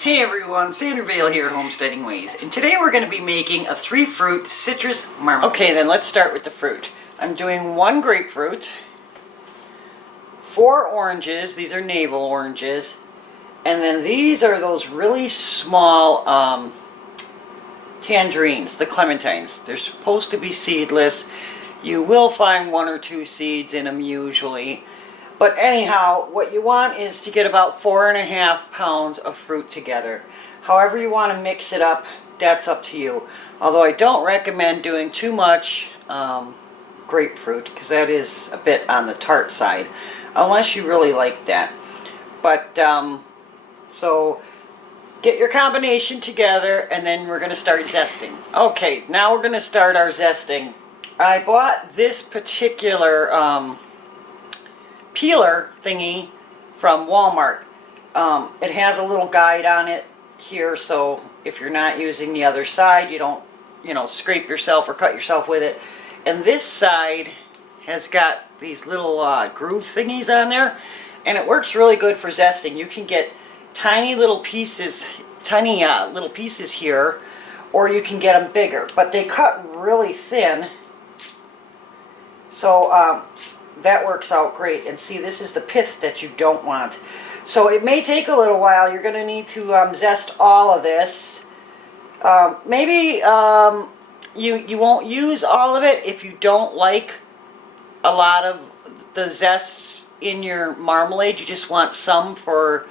Hey everyone, Sandra Vale here at Homesteading Ways, and today we're going to be making a 3-fruit citrus marmalade. Okay, then let's start with the fruit. I'm doing 1 grapefruit, 4 oranges, these are navel oranges, and then these are those really small tangerines, the clementines. They're supposed to be seedless. You will find 1 or 2 seeds in them usually. But anyhow, what you want is to get about 4.5 pounds of fruit together. However you want to mix it up, that's up to you. Although I don't recommend doing too much grapefruit, because that is a bit on the tart side, unless you really like that. But, so get your combination together, and then we're going to start zesting. Okay, now we're going to start our zesting. I bought this particular peeler thingy from Walmart. It has a little guide on it here, so if you're not using the other side, you don't, scrape yourself or cut yourself with it. And this side has got these little groove thingies on there, and it works really good for zesting. You can get tiny little pieces here, or you can get them bigger, but they cut really thin, so that works out great. And see, this is the pith that you don't want. So it may take a little while. You're going to need to zest all of this. Maybe you won't use all of it if you don't like a lot of the zests in your marmalade. You just want some for,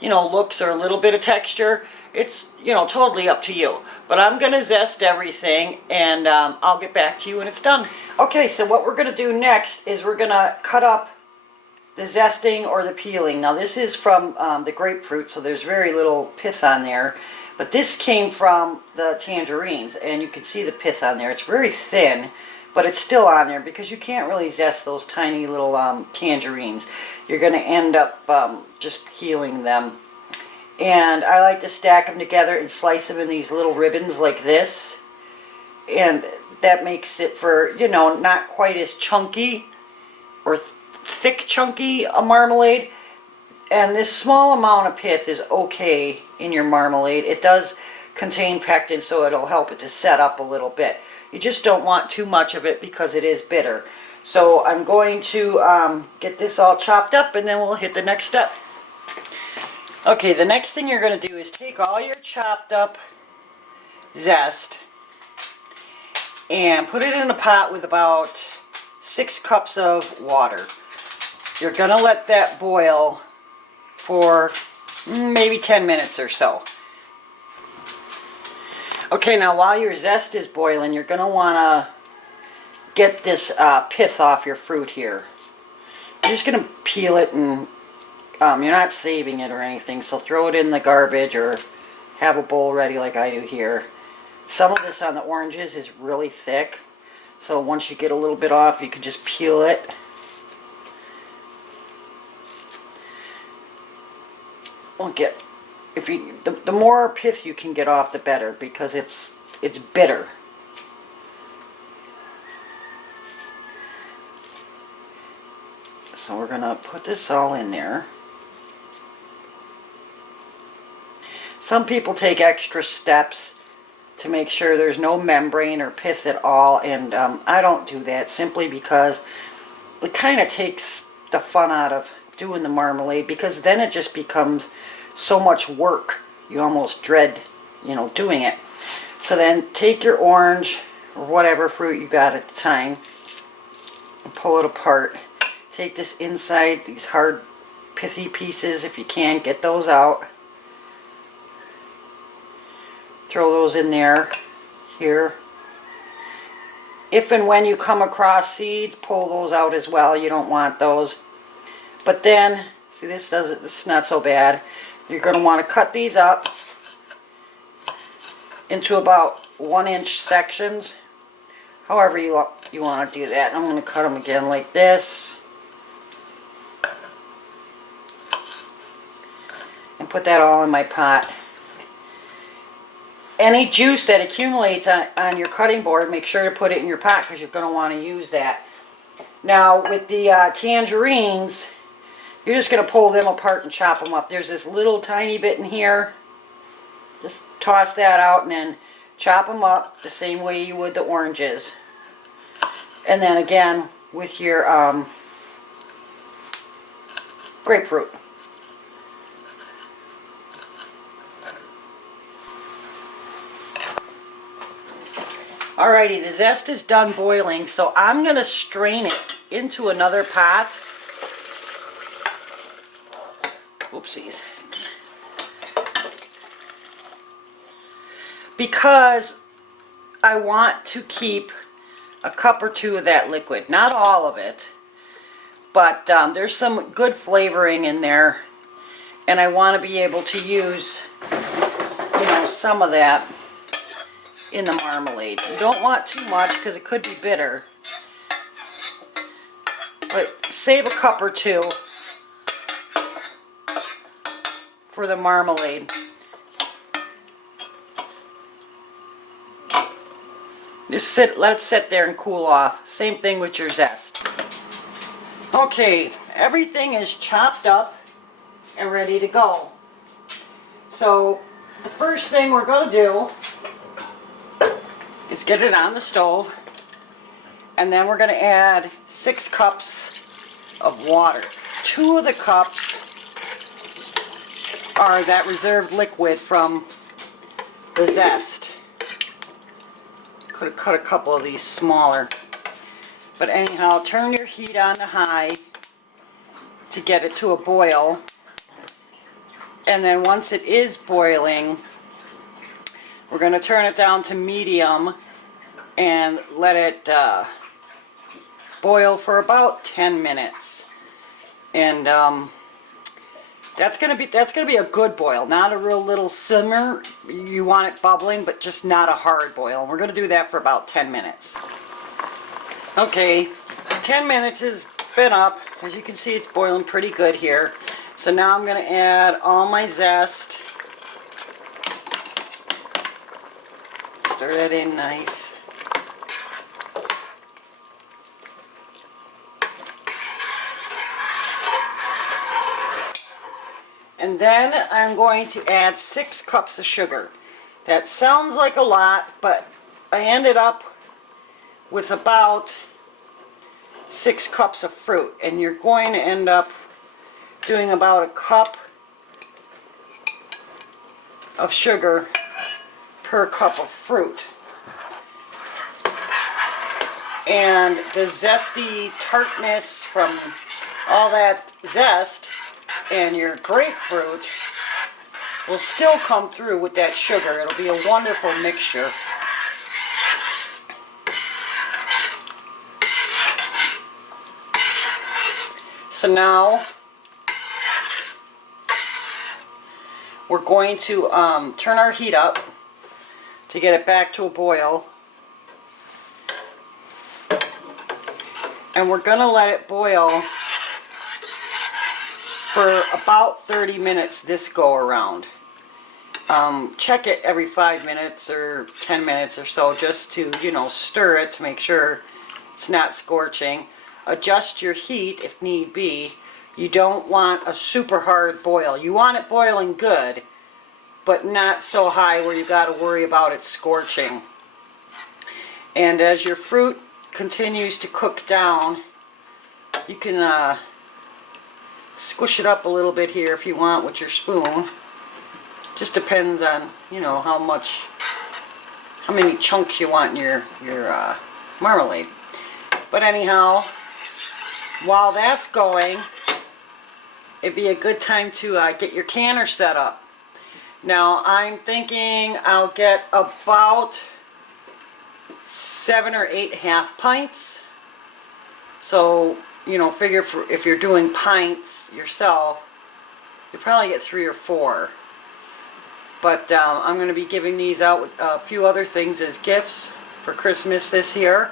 looks or a little bit of texture. It's, totally up to you. But I'm going to zest everything, and I'll get back to you when it's done. Okay, so what we're going to do next is we're going to cut up the zesting or the peeling. Now this is from the grapefruit, so there's very little pith on there. But this came from the tangerines, and you can see the pith on there. It's very thin, but it's still on there because you can't really zest those tiny little tangerines. You're going to end up just peeling them. And I like to stack them together and slice them in these little ribbons like this. And that makes it for, not quite as chunky or thick chunky a marmalade. And this small amount of pith is okay in your marmalade. It does contain pectin, so it'll help it to set up a little bit. You just don't want too much of it because it is bitter. So I'm going to get this all chopped up, and then we'll hit the next step. Okay, the next thing you're going to do is take all your chopped up zest and put it in a pot with about 6 cups of water. You're going to let that boil for maybe 10 minutes or so. Okay, now while your zest is boiling, you're going to want to get this pith off your fruit here. You're just going to peel it, and you're not saving it or anything, so throw it in the garbage or have a bowl ready like I do here. Some of this on the oranges is really thick, so once you get a little bit off, you can just peel it. The more pith you can get off, the better, because it's bitter. So we're gonna put this all in there. Some people take extra steps to make sure there's no membrane or pith at all, and I don't do that simply because it kind of takes the fun out of doing the marmalade, because then it just becomes so much work. You almost dread, doing it. So then take your orange or whatever fruit you got at the time and pull it apart. Take this inside, these hard pithy pieces, if you can, get those out. Throw those in there, here. If and when you come across seeds, pull those out as well. You don't want those. But then, see, this is not so bad. You're going to want to cut these up into about 1-inch sections. However you want to do that. I'm going to cut them again like this. And put that all in my pot. Any juice that accumulates on your cutting board, make sure to put it in your pot, because you're going to want to use that. Now with the tangerines, you're just going to pull them apart and chop them up. There's this little tiny bit in here Just toss that out and then chop them up the same way you would the oranges. And then again with your grapefruit. Alrighty, the zest is done boiling, so I'm going to strain it into another pot. Oopsies. Because I want to keep a cup or two of that liquid. Not all of it, but there's some good flavoring in there, and I want to be able to use, some of that in the marmalade. You don't want too much because it could be bitter, but save a cup or two for the marmalade. Just let it sit there and cool off. Same thing with your zest. Okay, everything is chopped up and ready to go. So the first thing we're going to do is get it on the stove, and then we're going to add 6 cups of water. 2 of the cups are that reserved liquid from the zest. Could have cut a couple of these smaller. But anyhow, turn your heat on to high to get it to a boil. And then once it is boiling, we're going to turn it down to medium and let it boil for about 10 minutes. And that's going to be a good boil, not a real little simmer. You want it bubbling, but just not a hard boil. And we're going to do that for about 10 minutes. Okay, 10 minutes has been up. As you can see, it's boiling pretty good here. So now I'm going to add all my zest. Stir that in nice. And then I'm going to add 6 cups of sugar. That sounds like a lot, but I ended up with about 6 cups of fruit. And you're going to end up doing about a cup of sugar per cup of fruit. And the zesty tartness from all that zest and your grapefruit will still come through with that sugar. It'll be a wonderful mixture. So now we're going to turn our heat up to get it back to a boil. And we're going to let it boil for about 30 minutes this go around. Check it every 5 minutes or 10 minutes or so just to, stir it to make sure it's not scorching. Adjust your heat if need be. You don't want a super hard boil. You want it boiling good, but not so high where you got to worry about it scorching. And as your fruit continues to cook down, you can squish it up a little bit here if you want with your spoon. Just depends on, how many chunks you want in your marmalade. But anyhow, while that's going, it'd be a good time to get your canner set up. Now I'm thinking I'll get about 7 or 8 half pints. So, figure if you're doing pints yourself, you probably get 3 or 4. But I'm going to be giving these out with a few other things as gifts for Christmas this year.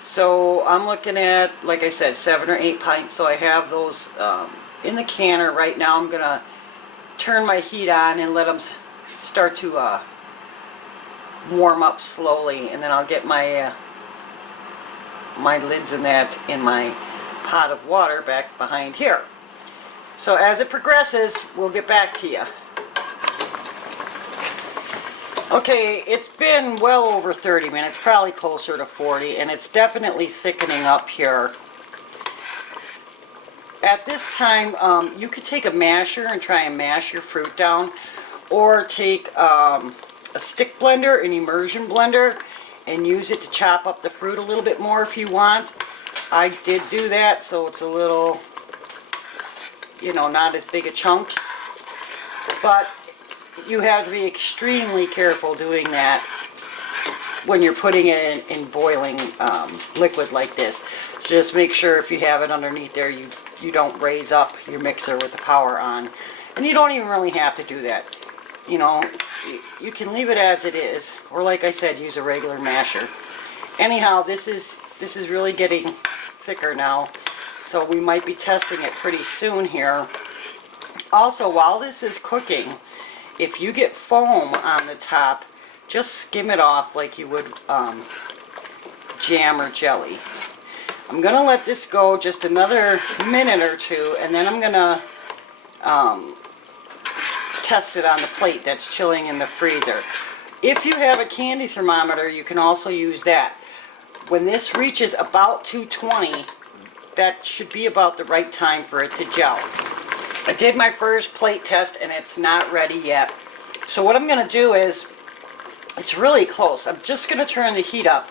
So I'm looking at, like I said, 7 or 8 pints. So I have those in the canner right now. I'm going to turn my heat on and let them start to warm up slowly. And then I'll get my my lids in my pot of water back behind here. So as it progresses, we'll get back to you. Okay, it's been well over 30 minutes, probably closer to 40, and it's definitely thickening up here. At this time, you could take a masher and try and mash your fruit down, or take a stick blender, an immersion blender, and use it to chop up the fruit a little bit more if you want. I did do that, so it's a little, you know, not as big a chunks, but you have to be extremely careful doing that when you're putting it in boiling liquid like this. So just make sure if you have it underneath there, you don't raise up your mixer with the power on. And you don't even really have to do that. You know, you can leave it as it is, or like I said, use a regular masher. Anyhow, this is really getting thicker now, so we might be testing it pretty soon here. Also, while this is cooking, if you get foam on the top, just skim it off like you would jam or jelly. I'm going to let this go just another minute or two, and then I'm going to test it on the plate that's chilling in the freezer. If you have a candy thermometer, you can also use that. When this reaches about 220, that should be about the right time for it to gel. I did my first plate test and it's not ready yet. So what I'm going to do is, it's really close. I'm just going to turn the heat up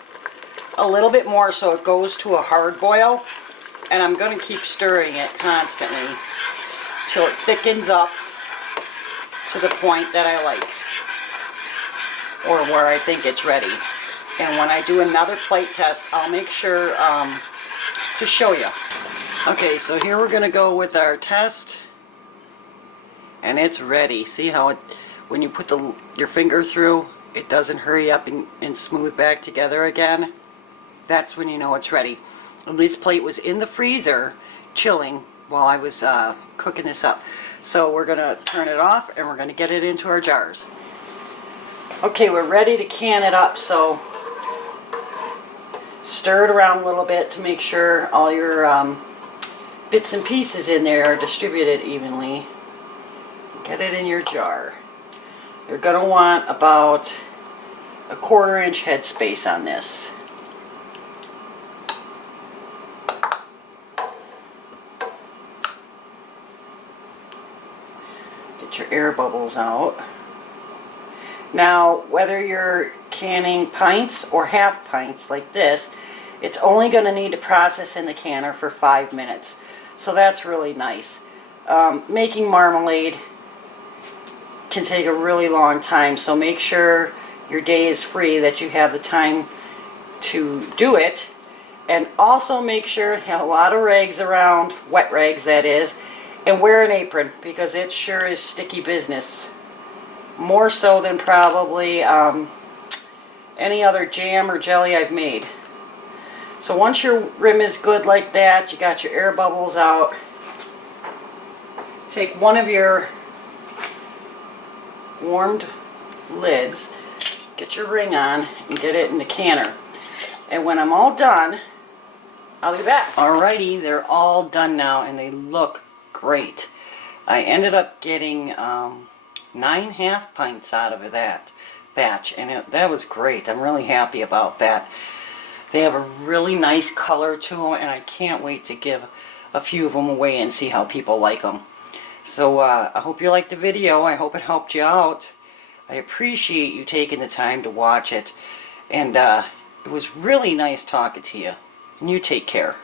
a little bit more so it goes to a hard boil. And I'm going to keep stirring it constantly till it thickens up to the point that I like, or where I think it's ready. And when I do another plate test, I'll make sure to show you. Okay, so here we're going to go with our test. And it's ready. See how it, when you put your finger through, it doesn't hurry up and smooth back together again? That's when you know it's ready. And this plate was in the freezer, chilling, while I was cooking this up. So we're going to turn it off, and we're going to get it into our jars. Okay, we're ready to can it up, so stir it around a little bit to make sure all your bits and pieces in there are distributed evenly. Get it in your jar. You're going to want about a 1/4 inch headspace on this. Get your air bubbles out. Now, whether you're canning pints or half pints like this, it's only going to need to process in the canner for 5 minutes. So that's really nice. Making marmalade can take a really long time, so make sure your day is free, that you have the time to do it. And also make sure you have a lot of rags around, wet rags that is, and wear an apron, because it sure is sticky business. More so than probably any other jam or jelly I've made. So once your rim is good like that, you got your air bubbles out, take one of your warmed lids, get your ring on, and get it in the canner. And when I'm all done, I'll be back. Alrighty, they're all done now, and they look great. I ended up getting 9 half pints out of that batch, and that was great. I'm really happy about that. They have a really nice color to them, and I can't wait to give a few of them away and see how people like them. So I hope you liked the video. I hope it helped you out. I appreciate you taking the time to watch it, and it was really nice talking to you. And you take care.